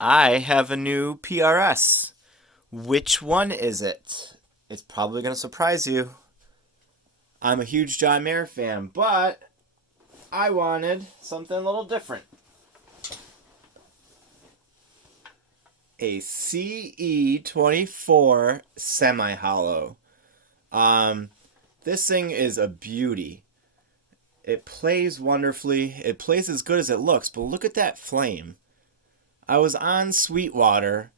I have a new PRS. Which one is it? It's probably going to surprise you. I'm a huge John Mayer fan, but I wanted something a little different. A CE24 semi-hollow. This thing is a beauty. It plays wonderfully. It plays as good as it looks, but look at that flame. I was on Sweetwater,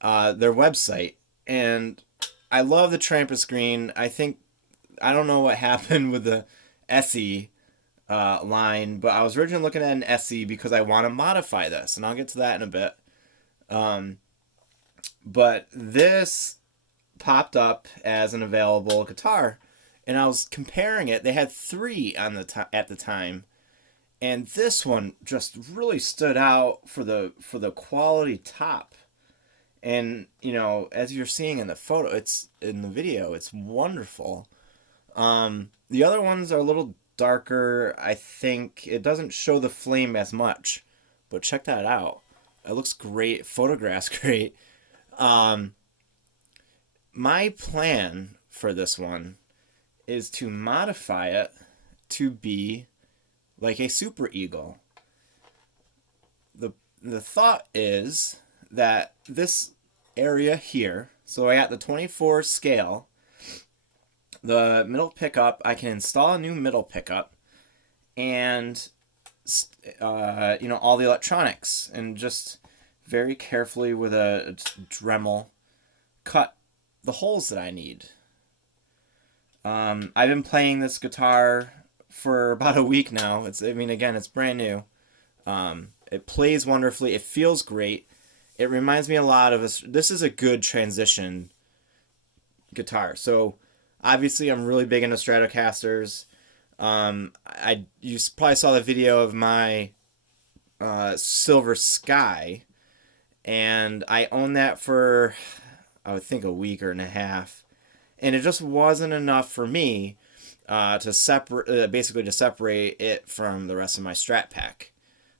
their website, and I love the Tramper screen. I don't know what happened with the SE line, but I was originally looking at an SE because I want to modify this, and I'll get to that in a bit. But this popped up as an available guitar, and I was comparing it. They had three on at the time, and this one just really stood out for the quality top. And as you're seeing in the video, it's wonderful. The other ones are a little darker. I think it doesn't show the flame as much, but check that out. It looks great. Photographs great. My plan for this one is to modify it to be like a Super Eagle. The thought is that this area here, so I got the 24 scale, the middle pickup, I can install a new middle pickup, and all the electronics, and just very carefully with a Dremel cut the holes that I need. I've been playing this guitar for about a week now. It's brand new. It plays wonderfully. It feels great. It reminds me a lot of this is a good transition guitar. So obviously I'm really big into Stratocasters. You probably saw the video of my Silver Sky, and I owned that for I would think a week or and a half, and it just wasn't enough for me to separate it from the rest of my Strat pack.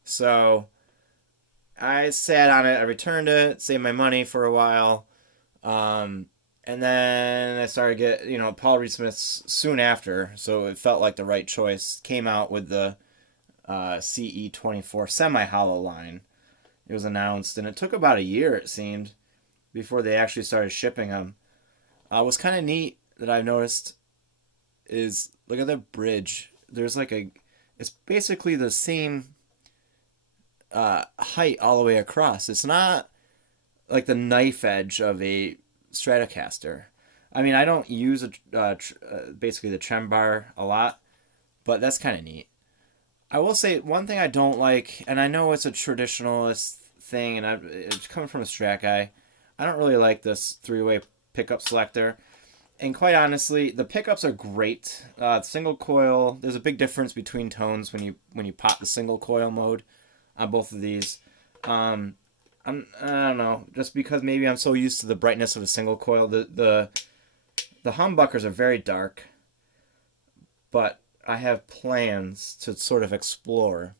So I sat on it. I returned it, saved my money for a while, and then I started Paul Reed Smith soon after, so it felt like the right choice. Came out with the CE24 semi-hollow line. It was announced, and it took about a year, it seemed, before they actually started shipping them. What's kind of neat that I've noticed is, look at the bridge. There's it's basically the same height all the way across. It's not like the knife edge of a Stratocaster. I mean, I don't use basically the trem bar a lot, but that's kind of neat. I will say one thing I don't like, and I know it's a traditionalist thing, and it's coming from a Strat guy. I don't really like this three-way pickup selector. And quite honestly, the pickups are great. Single coil, there's a big difference between tones when you pop the single coil mode on both of these. I don't know, just because maybe I'm so used to the brightness of a single coil. The humbuckers are very dark, but I have plans to sort of explore.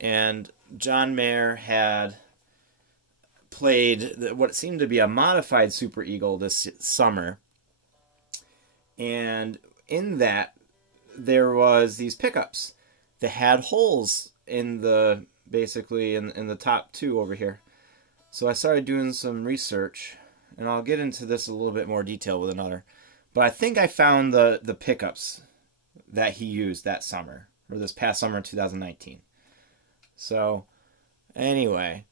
And John Mayer had played what seemed to be a modified Super Eagle this summer, and in that there was these pickups that had holes in the top two over here. So I started doing some research, and I'll get into this a little bit more detail with another, but I think I found the pickups that he used that summer, or this past summer in 2019. So anyway,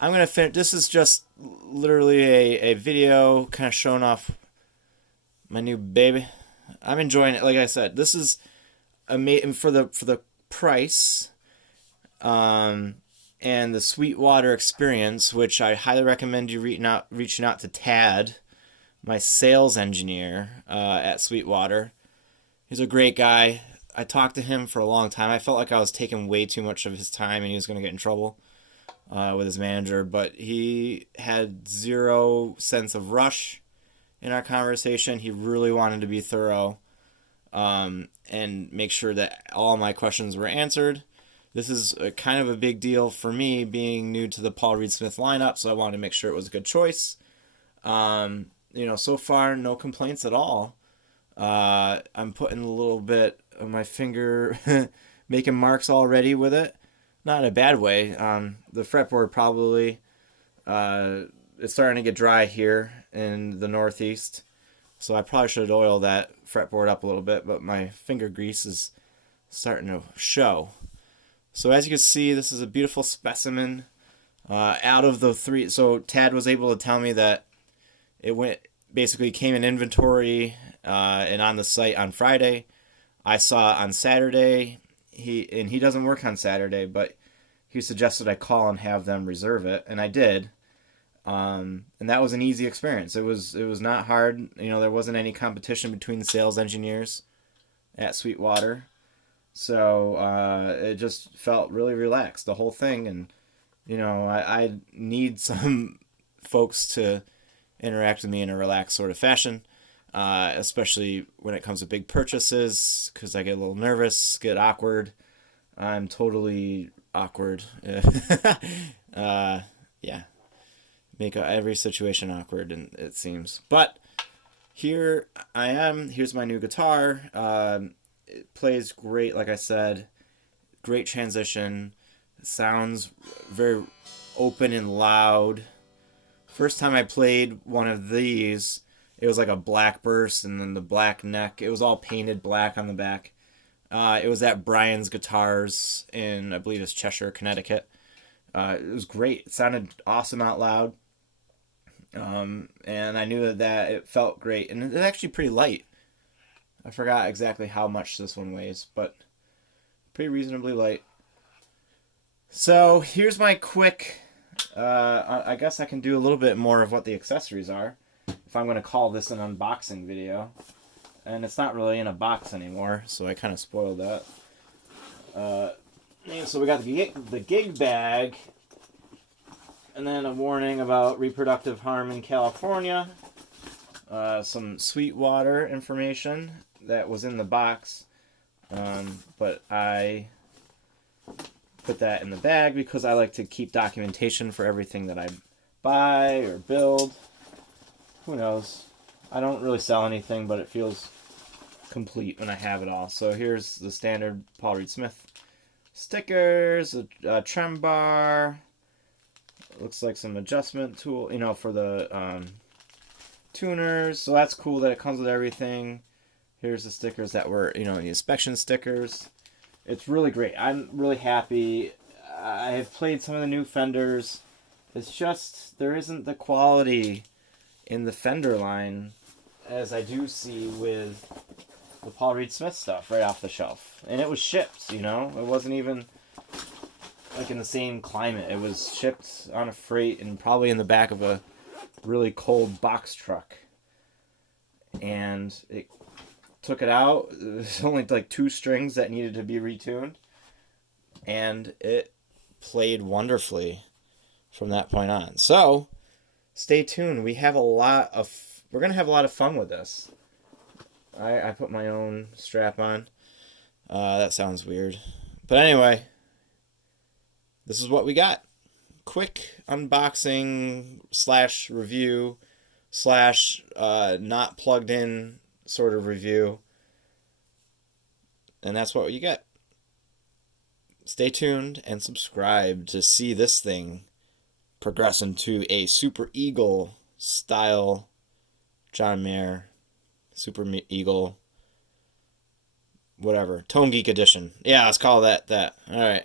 I'm going to finish. This is just literally a video kind of showing off my new baby. I'm enjoying it. Like I said, this is amazing for the price, and the Sweetwater experience, which I highly recommend you reaching out to Tad, my sales engineer at Sweetwater. He's a great guy. I talked to him for a long time. I felt like I was taking way too much of his time, and he was going to get in trouble with his manager, but he had zero sense of rush in our conversation. He really wanted to be thorough and make sure that all my questions were answered. This is kind of a big deal for me being new to the Paul Reed Smith lineup, so I wanted to make sure it was a good choice. So far, no complaints at all. I'm putting a little bit of my finger, making marks already with it. Not in a bad way. The fretboard probably, it's starting to get dry here in the Northeast. So I probably should oil that fretboard up a little bit, but my finger grease is starting to show. So as you can see, this is a beautiful specimen. Out of the three, so Tad was able to tell me that it basically came in inventory and on the site on Friday. I saw it on Saturday. He doesn't work on Saturday, but he suggested I call and have them reserve it, and I did. And that was an easy experience. It was not hard. There wasn't any competition between the sales engineers at Sweetwater. So it just felt really relaxed, the whole thing. And, I need some folks to interact with me in a relaxed sort of fashion, especially when it comes to big purchases, because I get a little nervous, get awkward. I'm totally awkward. Yeah. Make every situation awkward, and it seems. But here I am. Here's my new guitar. It plays great, like I said. Great transition. It sounds very open and loud. First time I played one of these, it was like a black burst and then the black neck. It was all painted black on the back. It was at Brian's Guitars in, I believe it's Cheshire, Connecticut. It was great. It sounded awesome out loud. And I knew that it felt great. And it's actually pretty light. I forgot exactly how much this one weighs, but pretty reasonably light. So here's my quick, I guess I can do a little bit more of what the accessories are, if I'm going to call this an unboxing video. And it's not really in a box anymore, so I kind of spoiled that. So we got the gig bag, and then a warning about reproductive harm in California. Some Sweetwater information that was in the box, but I put that in the bag because I like to keep documentation for everything that I buy or build. Who knows? I don't really sell anything, but it feels complete when I have it all. So here's the standard Paul Reed Smith stickers, a trem bar. Looks like some adjustment tool, for the tuners. So that's cool that it comes with everything. Here's the stickers that were, the inspection stickers. It's really great. I'm really happy. I have played some of the new Fenders. It's just, there isn't the quality in the Fender line as I do see with the Paul Reed Smith stuff right off the shelf. And it was shipped, It wasn't even like in the same climate. It was shipped on a freight and probably in the back of a really cold box truck. And it took it out. There's only like 2 strings that needed to be retuned. And it played wonderfully from that point on. So, stay tuned. We're going to have a lot of fun with this. I put my own strap on. That sounds weird. But anyway, this is what we got. Quick unboxing / review / not plugged in sort of review. And that's what you get. Stay tuned and subscribe to see this thing progress into a Super Eagle style John Mayer Super Eagle whatever. Tone Geek edition. Yeah, let's call that. All right.